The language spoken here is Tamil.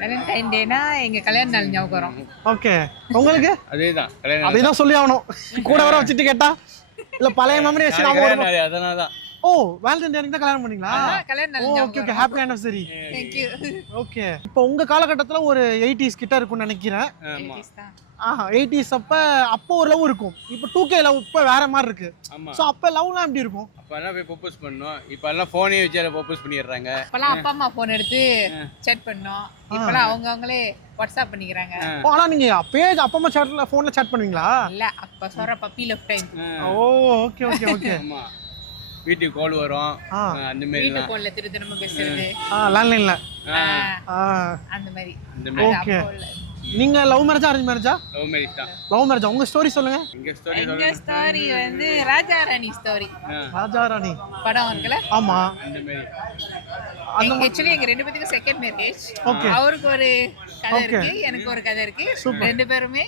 வேலண்டைன் டேனா எங்க கல்யாண நாள் ஞாபகம் வரும். ஓகே, உங்களுக்கு அதேதான் கல்யாணம் அதே தான் சொல்லி ஆகணும். கூட வர வச்சுட்டு கேட்டா இல்ல பழைய மெமரி வச்சு நாம கல்யாணம் நாள் அதனாலதான். ஓ வேலண்டைன் டே தான் கல்யாணம் பண்ணீங்களா? கல்யாண நாள் ஓகே ஞாபகம் ஓகே, வரும். Happy anniversary. Thank you. Okay, இப்போ உங்க காலகட்டத்துல ஒரு 80s கிட்ட இருக்கும்னு நினைக்கிறேன். ஆமா 80s தான். 80s அப்போ ஒரு லவ் இருக்கும். இப்போ 2K லவ் இப்போ வேற மாதிரி இருக்கு. ஆமா. சோ அப்ப லவ்லாம் எப்படி இருக்கும்? அப்ப எல்லாம் போய் ப்ரோபோஸ் பண்ணோம். இப்ப எல்லாம் போனே வச்சு ப்ரோபோஸ் பண்ணிடுறாங்க. அப்பெல்லாம் அப்பா அம்மா போன் எடுத்து chat பண்ணோம். இப்பெல்லாம் அவங்களே வாட்ஸ்அப் பண்ணிக்கிறாங்க. ஆனா நீங்க அப்பயே அப்பா அம்மா சாட்ல போன்ல சாட் பண்ணுவீங்களா? இல்ல அப்ப சொல்ற பப்பி லெஃப்ட் டைம். ஓ ஓகே ஓகே ஓகே. ஆமா, வீட்டுக்கு கால் வரும் அந்த மாதிரி வீட்டு போன்ல திரும்ப பேசுறது. லேண்ட்லைன்ல. அந்த மாதிரி. அந்த மாதிரி. ஓகே, நீங்க லவ் மேரேஜா அரேஞ்ச் மேரேஜா? லவ் மேரேஜ் தான். லவ் மேரேஜா? உங்க ஸ்டோரி சொல்லுங்க. எங்க ஸ்டோரி எங்க ஸ்டோரி வந்து ராஜா ராணி ஸ்டோரி. ராஜா ராணி படம் இருக்குல்ல? ஆமா. அந்த மாதிரி. ஆக்சுவலி எங்க ரெண்டு பேத்துக்கும் செகண்ட் மேரேஜ். Okay. அவருக்கு ஒரு கதை இருக்கு, எனக்கு ஒரு கதை இருக்கு. ரெண்டு பேருமே